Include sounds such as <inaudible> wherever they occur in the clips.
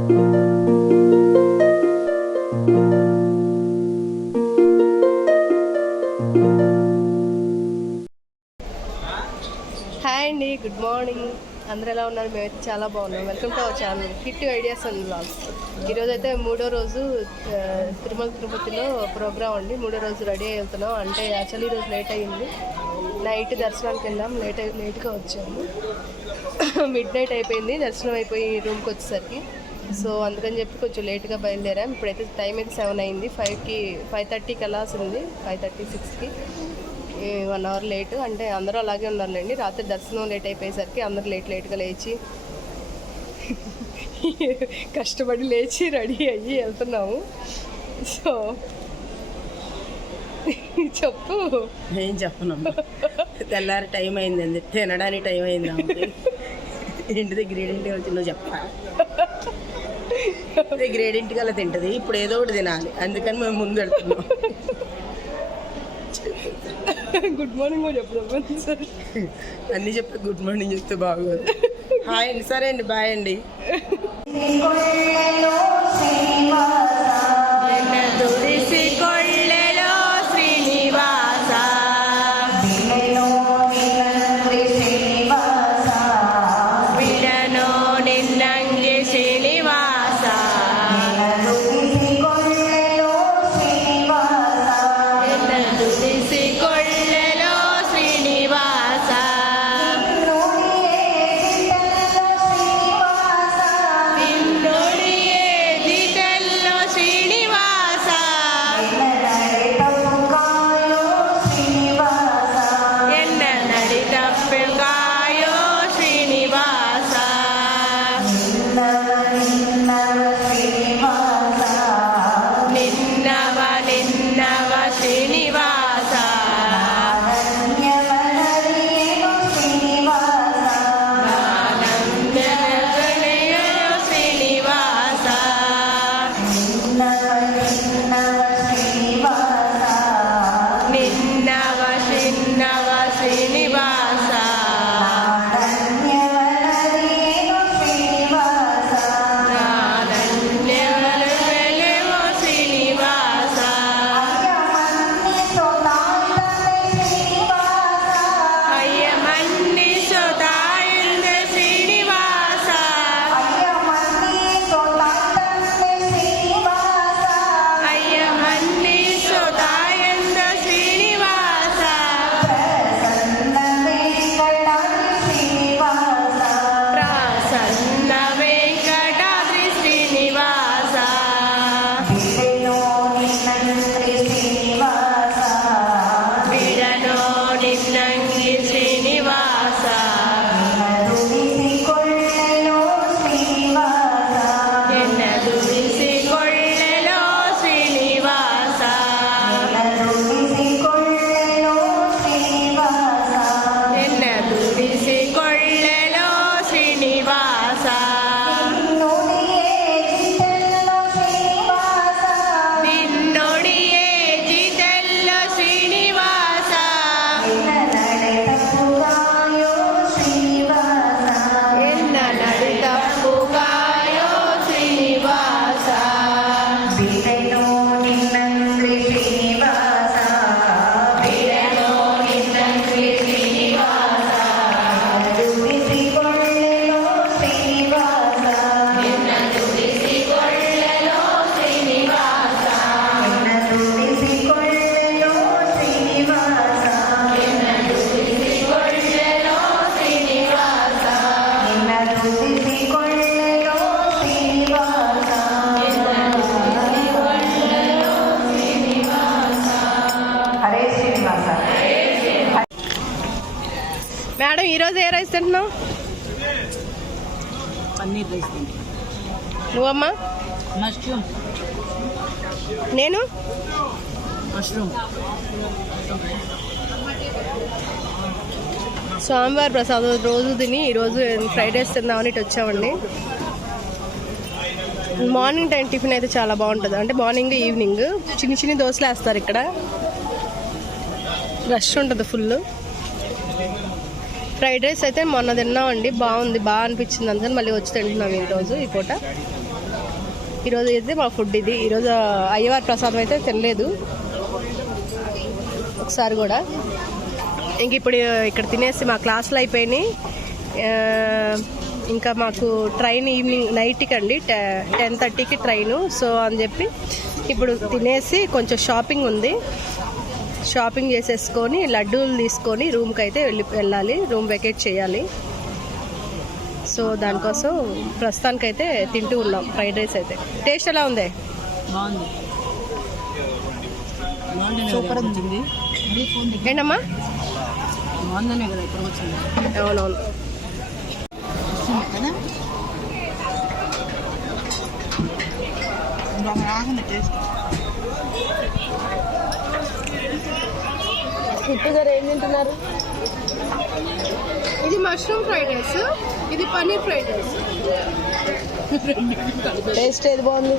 Hi అండి good morning. అందరూ ఎలా ఉన్నారు? మేమైతే చాలా బాగున్నాం. Welcome to our channel kit ideas and blogs ఈరోజు అయితే మూడో రోజు తిరుమల తిరుపతిలో ప్రోగ్రామ్ అండి. మూడో రోజు రెడీ అయి వెళ్తున్నాం అంటే యాక్చువల్లీ ఈరోజు లేట్ అయ్యింది. నైట్ దర్శనానికి వెళ్ళాం. లేట్ అయి లేట్గా వచ్చాము. <coughs> మిడ్ నైట్ అయిపోయింది. దర్శనం అయిపోయి రూమ్కి వచ్చేసరికి. సో అందుకని చెప్పి కొంచెం లేట్గా బయలుదేరాం. ఇప్పుడైతే టైం అయితే సెవెన్ అయింది. ఫైవ్కి ఫైవ్ థర్టీకి వెళ్ళాల్సింది ఫైవ్ థర్టీ సిక్స్కి. One hour late. అంటే అందరూ అలాగే ఉన్నారులేండి. రాత్రి దర్శనం లేట్ అయిపోయేసరికి అందరూ లేట్ లేట్గా లేచి <laughs> కష్టపడి లేచి రెడీ అయ్యి వెళ్తున్నాము. సో <laughs> చెప్పు. ఏం చెప్పను తెల్లారి టైం అయిందండి. తినడానికి టైం అయింది ఆమెకి. ఇంటి దగ్గర ఏడింటికి వచ్చి నువ్వు చెప్పా ఇంటి దగ్గర ఏడింటికి అలా తింటది. ఇప్పుడు ఏదో ఒకటి తినాలి. అందుకని మేము ముందు వెళ్తున్నాం గుడ్ మార్నింగ్ కూడా చెప్తాం సరే అన్నీ చెప్తే గుడ్ మార్నింగ్ చెప్తే బాగోదు. హాయ్ అండి. సరే అండి. బాయ్ అండి. भिन्नवासिनी మేడం ఈరోజు ఏ రైస్ తింటున్నావు? పన్నీర్ రైస్ నువ్వమ్మా? మష్రూమ్. నేను? మష్రూమ్. స్వామివారి ప్రసాదం రోజు తిని ఈరోజు ఫ్రైడ్ రైస్ తిందామని ఇటు వచ్చామండి. మార్నింగ్ టైం టిఫిన్ అయితే చాలా బాగుంటుంది. అంటే మార్నింగ్ ఈవినింగ్ చిన్ని చిన్ని దోశలు వేస్తారు ఇక్కడ. రష్ ఉంటుంది ఫుల్ ఫ్రైడ్ రైస్ అయితే మొన్న తిన్నామండి. బాగుంది బాగా అనిపించింది అందుకని మళ్ళీ వచ్చి తింటున్నాం ఈరోజు ఈ పూట. ఈరోజు అయితే మా ఫుడ్ ఇది. ఈరోజు అయ్యవారి ప్రసాదం అయితే తినలేదు. ఒకసారి కూడా. ఇంక ఇప్పుడు ఇక్కడ తినేసి మా క్లాసులు అయిపోయినాయి. ఇంకా మాకు ట్రైన్ ఈవినింగ్ నైట్కి అండి. టెన్ థర్టీకి ట్రైను. సో అని చెప్పి ఇప్పుడు తినేసి కొంచెం షాపింగ్ ఉంది. షాపింగ్ చేసేసుకొని లడ్డూలు తీసుకొని రూమ్కి అయితే వెళ్ళి వెళ్ళాలి. రూమ్ వెకేట్ చేయాలి. సో దానికోసం ప్రస్తుతానికైతే తింటూ ఉన్నాం. ఫ్రైడ్ రైస్ అయితే. టేస్ట్ ఎలా ఉంది? బాగుంది. సూపర్ ఏంటమ్మా? బాగుందనే కదా ఇప్పుడు వచ్చింది అవునవును కదా. టేస్ట్. కిట్టు గారు ఏం తింటున్నారు? ఇది మష్రూమ్ ఫ్రైడ్ రైస్. ఇది పన్నీర్ ఫ్రైడ్ రైస్. టేస్ట్ ఏది బాగుంది?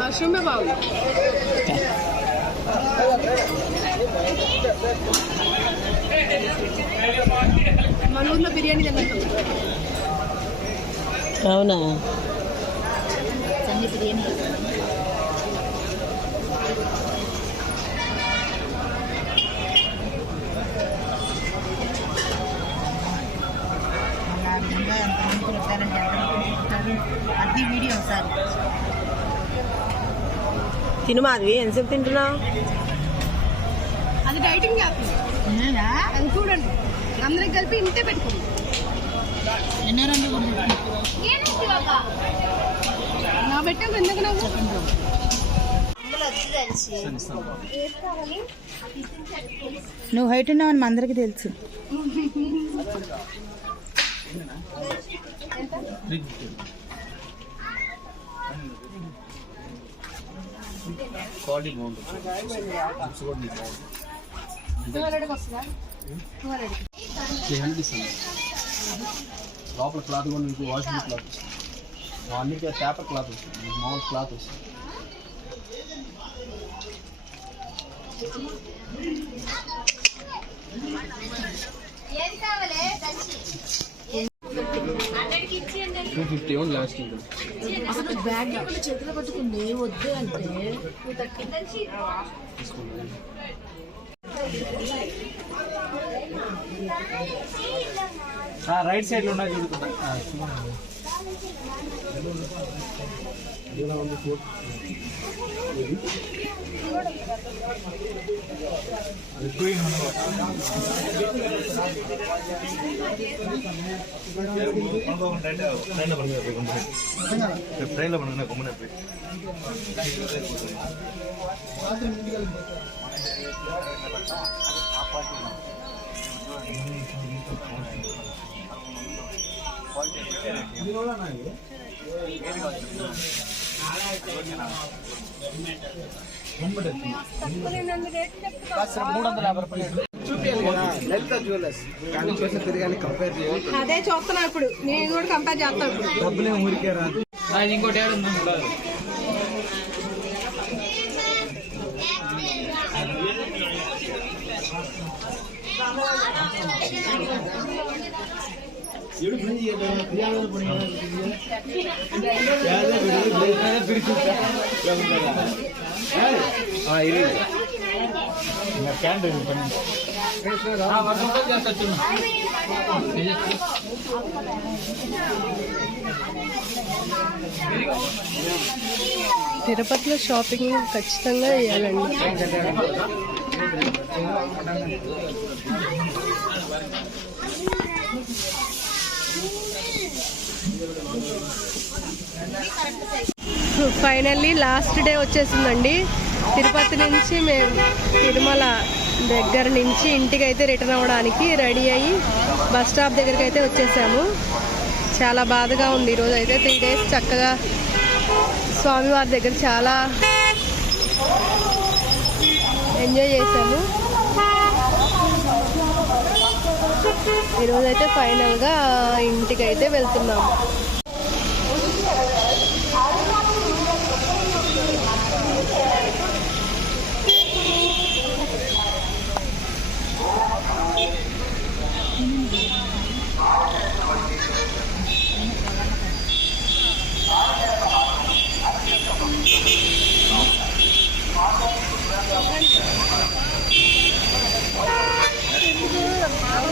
మష్రూమే బాగుంది. మన ఊర్లో బిర్యానీ. తిన్నట్టు అవునా అది వీడియో సార్ తిను మాధవి ఎంతసేపు తింటున్నావు? అది డైటింగ్ యాప్. అది చూడండి. అందరికి కలిపి ఇంతే పెట్టుకోండి ఎన్నో రెండు నా పెట్టాము ఎందుకు నాకు? నువ్వు హైట్ ఉన్నావని మా అందరికీ తెలుసు. <laughs> క్వాలిటీ బాగుంటుంది లోపల క్లాత్ కూడా మీకు వాషింగ్ క్లాత్ వస్తుంది. అన్నిటికీ పేపర్ క్లాత్ వస్తుంది. మీకు మామూలు క్లాత్ వస్తుంది. టూ ఫిఫ్టీ వన్ లాస్ట్ ఉంటుంది బ్యాగ్ చేతిలో పట్టుకుంది వద్దు అంటే. రైట్ సైడ్లో ఉన్నాయి చూడుకుంటా இதெல்லாம் வந்து அது போய் ட்ரெயினில் பண்ணுங்க போய் கொண்டு போய் ட்ரெயினில் பண்ணுங்க கொண்டு போய் சாப்பாட்டு చూసిన అదే చూస్తున్నా ఇప్పుడు. నేను కూడా కంపేర్ చేస్తాను డబ్బులే ఊరికే రాదు ఇంకోటి ఏడు తిరుపతిలో షాపింగ్ ఖచ్చితంగా చేయాలండి. ఫైనల్లీ లాస్ట్ డే వచ్చేసిందండి. తిరుపతి నుంచి మేము తిరుమల దగ్గర నుంచి ఇంటికి అయితే రిటర్న్ అవ్వడానికి రెడీ అయ్యి బస్ స్టాప్ దగ్గరికి అయితే వచ్చేసాము. చాలా బాధగా ఉంది. ఈరోజు అయితే త్రీ డేస్ చక్కగా స్వామివారి దగ్గర చాలా ఎంజాయ్ చేసాము. ఈరోజైతే ఫైనల్గా ఇంటికి అయితే వెళ్తున్నాము